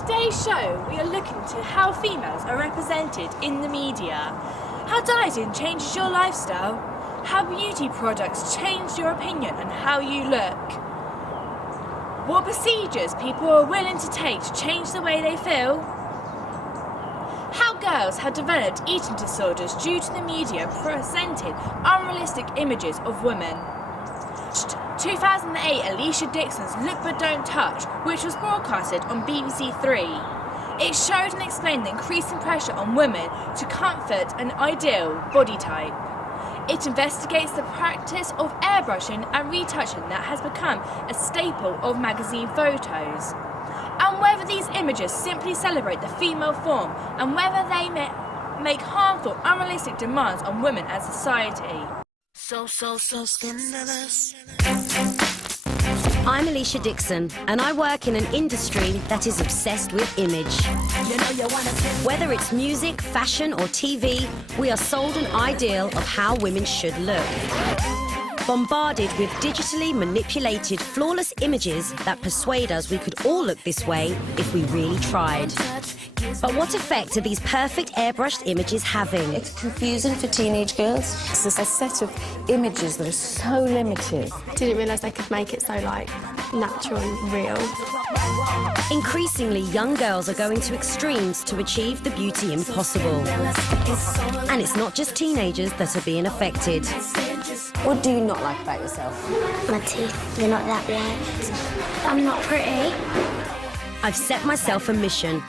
today's show, we are looking to how females are represented in the media, how dieting changes your lifestyle, how beauty products change your opinion and how you look, what procedures people are willing to take to change the way they feel, how girls have developed eating disorders due to the media presenting unrealistic images of women. 2008 Alicia Dixon's Look But Don't Touch, which was broadcasted on BBC Three. It showed and explained the increasing pressure on women to comfort an ideal body type. It investigates the practice of airbrushing and retouching that has become a staple of magazine photos, and whether these images simply celebrate the female form and whether they make harmful, unrealistic demands on women as society. So scandalous. I'm Alicia Dixon, and I work in an industry that is obsessed with image. Whether it's music, fashion, or TV, we are sold an ideal of how women should look. Bombarded with digitally manipulated, flawless images that persuade us we could all look this way if we really tried. But what effect are these perfect airbrushed images having? It's confusing for teenage girls. It's a set of images that are so limited. Didn't realise they could make it so, natural and real. Increasingly, young girls are going to extremes to achieve the beauty impossible. And it's not just teenagers that are being affected. What do you not like about yourself? My teeth, they're not that white. I'm not pretty. I've set myself a mission.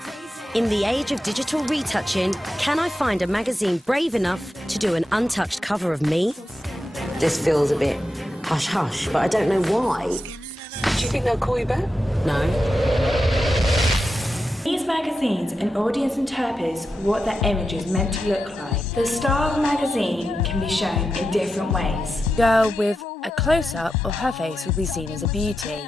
In the age of digital retouching, can I find a magazine brave enough to do an untouched cover of me? This feels a bit hush-hush, but I don't know why. Do you think they'll call you back? No. These magazines, an audience interprets what their image is meant to look like. The star of a magazine can be shown in different ways. A girl with a close-up of her face will be seen as a beauty.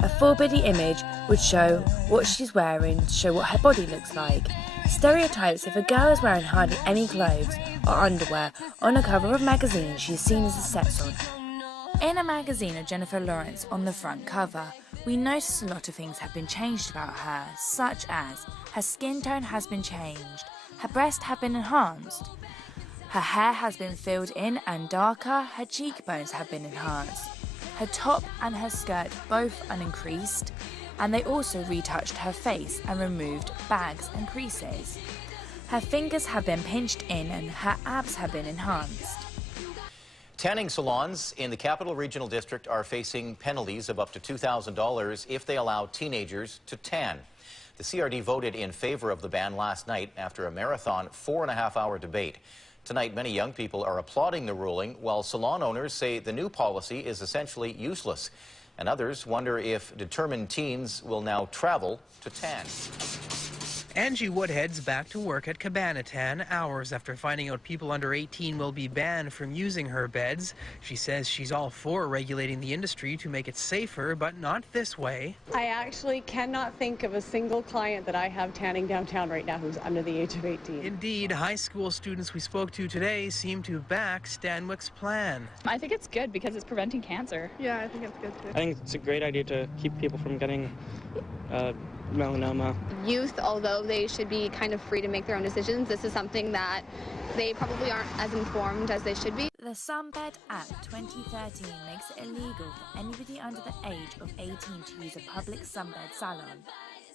A full body image would show what she's wearing to show what her body looks like. Stereotypes: if a girl is wearing hardly any clothes or underwear on a cover of a magazine, she is seen as a sex symbol. In a magazine of Jennifer Lawrence on the front cover, we notice a lot of things have been changed about her, such as her skin tone has been changed, her breasts have been enhanced, her hair has been filled in and darker, her cheekbones have been enhanced, her top and her skirt both are increased, and they also retouched her face and removed bags and creases. Her fingers have been pinched in and her abs have been enhanced. Tanning salons in the Capital Regional District are facing penalties of up to $2,000 if they allow teenagers to tan. The CRD voted in favor of the ban last night after a marathon 4.5-hour debate. Tonight, many young people are applauding the ruling, while salon owners say the new policy is essentially useless. And others wonder if determined teens will now travel to tan. Angie Woodhead's back to work at Cabana Tan hours after finding out people under 18 will be banned from using her beds. She says she's all for regulating the industry to make it safer, but not this way. I actually cannot think of a single client that I have tanning downtown right now who's under the age of 18. Indeed, high school students we spoke to today seem to back Stanwick's plan. I think it's good because it's preventing cancer. Yeah, I think it's good too. I think it's a great idea to keep people from getting melanoma. Youth, although they should be kind of free to make their own decisions, this is something that they probably aren't as informed as they should be. The Sunbed Act 2013 makes it illegal for anybody under the age of 18 to use a public sunbed salon.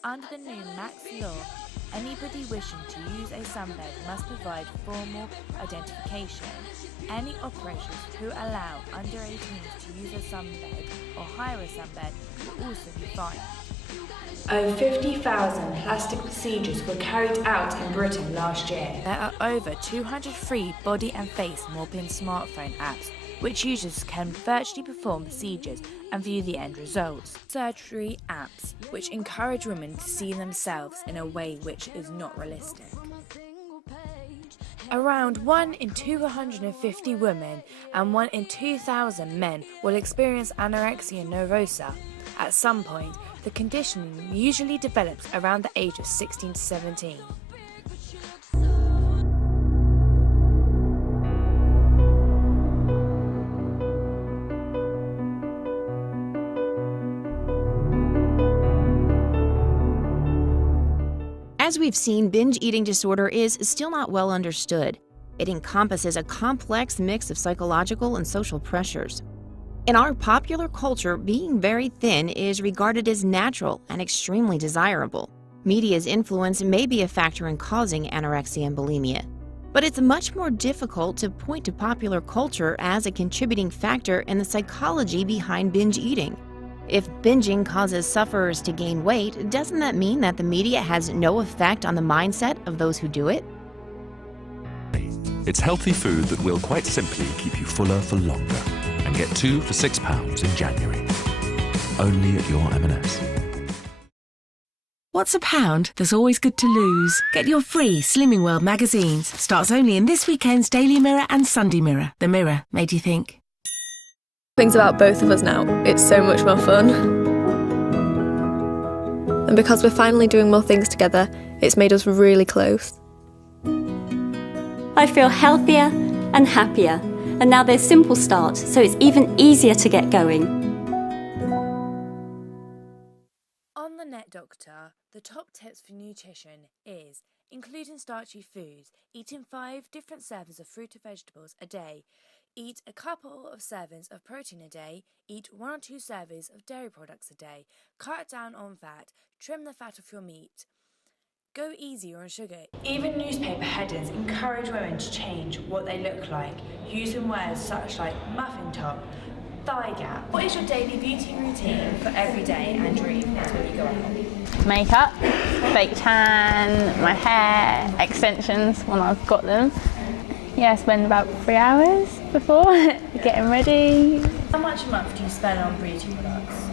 Under the new Max law, anybody wishing to use a sunbed must provide formal identification. Any operations who allow under 18 to use a sunbed or hire a sunbed will also be fined. Over 50,000 plastic procedures were carried out in Britain last year. There are over 200 free body and face modeling smartphone apps, which users can virtually perform procedures and view the end results. Surgery apps, which encourage women to see themselves in a way which is not realistic. As we've seen, binge eating disorder is still not well understood. It encompasses a complex mix of psychological and social pressures. In our popular culture, being very thin is regarded as natural and extremely desirable. Media's influence may be a factor in causing anorexia and bulimia, but it's much more difficult to point to popular culture as a contributing factor in the psychology behind binge eating. If binging causes sufferers to gain weight, doesn't that mean that the media has no effect on the mindset of those who do it? It's healthy food that will quite simply keep you fuller for longer. And get £2 for £6 in January. Only at your M&S. What's a pound that's always good to lose? Get your free Slimming World magazines. Starts only in this weekend's Daily Mirror and Sunday Mirror. The Mirror made you think. Things about both of us now. It's so much more fun. And because we're finally doing more things together, it's made us really close. I feel healthier and happier. And now there's Simple Start, so it's even easier to get going. On the Net Doctor, the top tips for nutrition is including starchy foods, eating 5 different servings of fruit or vegetables a day, eat a couple of servings of protein a day, eat 1 or 2 servings of dairy products a day, cut down on fat, trim the fat off your meat. Go easy on sugar. Even newspaper headings encourage women to change what they look like, using words such like muffin top, thigh gap. What is your daily beauty routine for every day and your evenings when you go out? Makeup, fake tan, my hair, extensions when I've got them. Yeah, I spend about 3 hours before getting ready. How much a month do you spend on beauty products?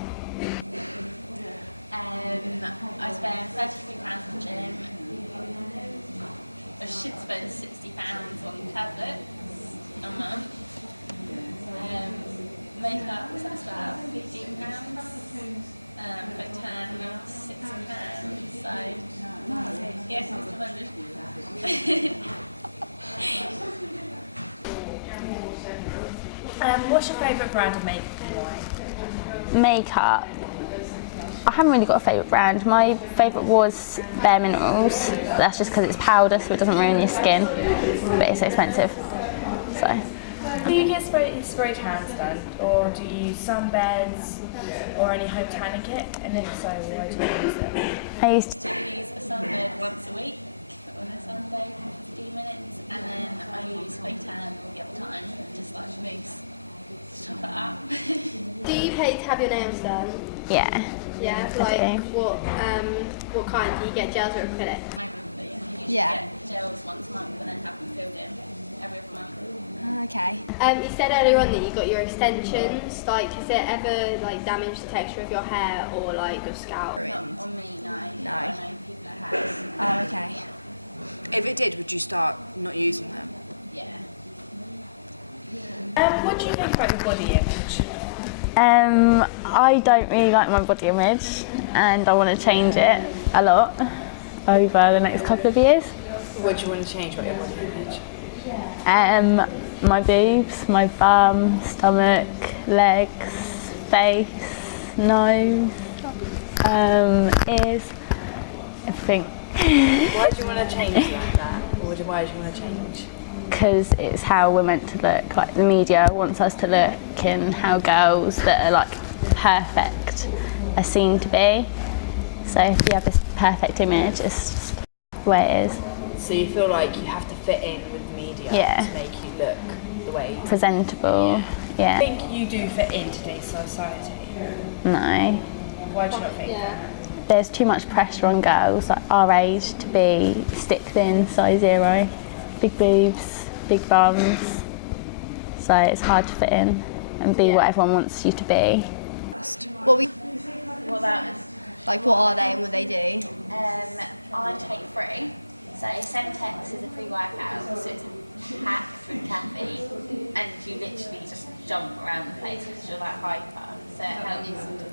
I spend £33 on the gym. I should spend £60 on tablets a month. Makeup, so that's about £15. Fake tan, £60. So, yes, it's 100. What's your favourite brand of makeup and why? Makeup. I haven't really got a favourite brand. My favourite was Bare Minerals. That's just because it's powder, so it doesn't ruin your skin, but it's expensive. So. Do you get spray tans done, or do you use sunbeds, or any home tanning kit? And if so, why do you use it? I used to use a sunbed once a week on a Sunday for 15 minutes, and then I use fake tan the other time, just like mousse to top it up. Do you pay to have your nails done? Yeah. Yeah, like what kind? Do you get gels or acrylic? Yeah. Get gels once a month and then have them filled in every other month. Okay. You said earlier on that you got your extensions. Like, has it ever like damaged the texture of your hair or like your scalp? Not on me, no. No. I know people that has. Oh, okay. If it did, would you start not using them? Yeah. What do you think about your body image? I don't really like my body image, and I want to change it a lot over the next couple of years. What do you want to change about your body image? My boobs, my bum, stomach, legs, face, nose, ears, everything. Why do you want to change like that? Or why do you want to change? Because it's how we're meant to look. Like the media wants us to look, and how girls that are like perfect are seen to be. So if you have this perfect image, it's just the way it is. So you feel like you have to fit in with the media to make you look the way you presentable. Yeah. I think you do fit in today's society. No. Why do you not think that? There's too much pressure on girls like our age to be stick thin, size 0, big boobs, big bums. So it's hard to fit in and be what everyone wants you to be. What about us? Like, what are they and what they do? I take 3. So Centex is a pre-workout, so it's a pack with caffeine, and you literally just jump around the place because you're that hyper. So it helps.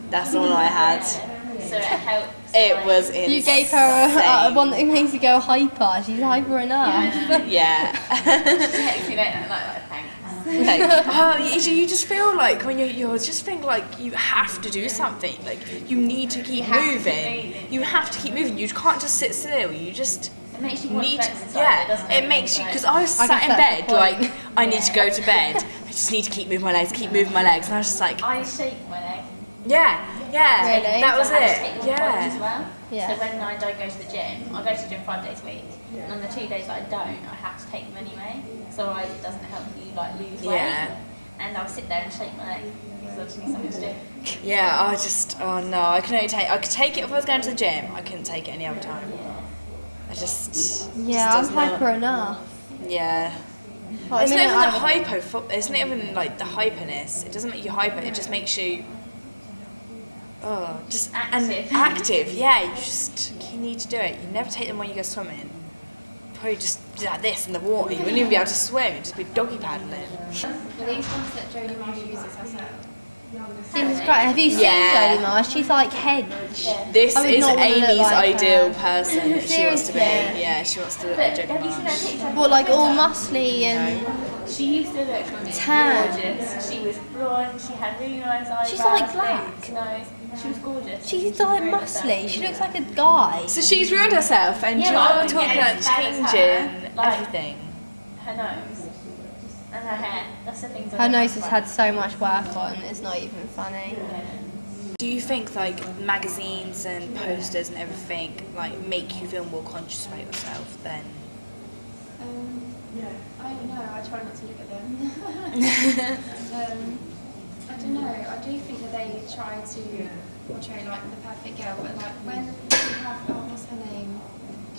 That's all I had. So it helps. It was insane. You gave her one that makes you go hyper. She's hyper enough. Yeah. She texts me later and I'm like, thanks. You just feel like when you're just think like you have to do something. Like you need to keep moving. You have to keep moving. You can't just sit still. You just It makes you want to exercise. Yeah, it makes you, because I was sat in bed like I need to go to bed. I just need to keep moving my legs, and I was just like I shake my leg. Yeah, Really? that was So I have to take it. the as Yeah. well. Yeah. So when I don't go to the gym, I go to the gym 5 days a week, and on the 2 days that I don't, I have to take them anyway. So it doesn't help you like lose weight. Yeah. And I'll sit there and shake my leg because I just need something to do. Yeah, I could take it if I was going to the gym. I couldn't take it any other time. I just I'm hyper enough. Yeah. Like, It's not even the I would- hypo. It's not even like the hyperness. It doesn't make you hyper. It just makes you. Just active. Active. Yeah, you need to do it. You never take them when you go swimming. Probably just do like this in the water. You wouldn't even be able to swim. You'd just be doggy paddling. Are these ones that Jodie Marsh uses herself? Seems great. Have you seen Yeah. Jodie Marsh? She's like hedge. This I would is not wanna look Amy's like ideal her. person that she wants to be. Seriously? Yeah, she wants to look like Jodie Marsh. What, like all muscly and She used to look tan? gorgeous. She was blonde. She had really nice eyebrows. She's like black. big nose. She was gorgeous. She's like muscly. She looks like a guy. So she's ruined herself, and Yeah, you're but I wouldn't talking get about as bad as her. changing Like, everything. Her nose and her hair. That's the things. Her nose has had so much work on. It's not even funny. Do you think like magazines and posters and everything like make you feel more conscious about yourself then? I don't know. I try not to look at them. I don't know. I do think that they try to portray like the perfect girl, but like when you have what's her name,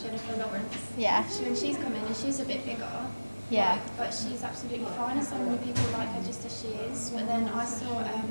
Jennifer Lawrence. Yeah. When she's come in and she's a bit bigger. Yeah. Like, but she's absolutely fine, and so many people like her just as she is. But then I saw a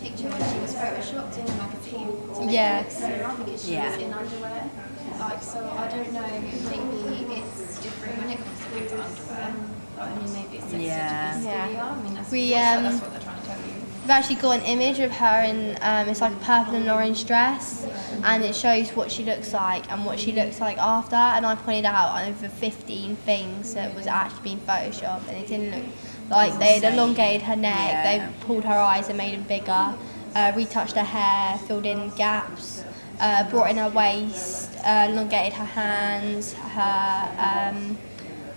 picture when she was photoshopped in a magazine to make Yeah. her look slimmer because she was in underwear. Like, so I don't know, maybe it's different when it comes to things like underwear. Like, I mean, maybe it's sensitive Yeah. to be skinnier. I mean, that's, We, that's what they're trying to tell you. We've actually got an image of her in, it's like a purple and orange dress, and it shows what she looks like and what she looks like after, and I pointed out over 15 things that was actually being photoshopped, and it didn't look like they had elongated her neck, they pulled her eyes and made them bigger, retouched her hair, filled in gaps, brought in her waist, elongated her hands,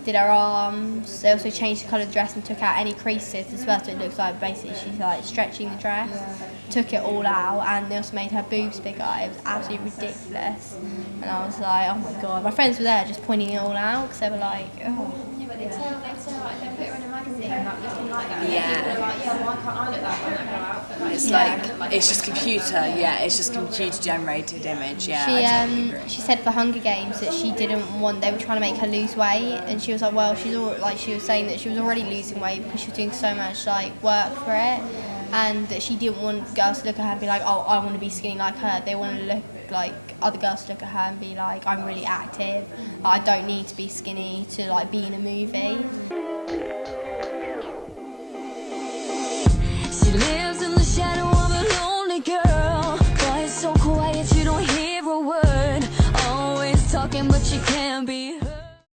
did her arms. They also changed the colour of the dress and took out any creases as well, so it looks like basically she's like stretching the dress. Took it all out, and they also made her boobs bigger. It was absolutely ridiculous, and I was like, oh my god. My friends were there just pointing it all out because they were like, oh. Yeah, but they tell like they put her in a magazine like looking like that. Yeah. And people are like, yeah, why can't I look that when I go out? But like, It's like it's just computer. Yeah, it's just computer generated image. Yeah. I totally agree. She said for Hunger Games that she didn't want. They were trying to make her lose weight, and she was like, well, she was saying that she was already losing weight because she was doing so much like work for it, and that she didn't want girls to look at her and be like, oh, I want to be skinny like her. They want to look like other girls to look at her and be like, I'm really active. I don't need to be skinny to like be in a movie.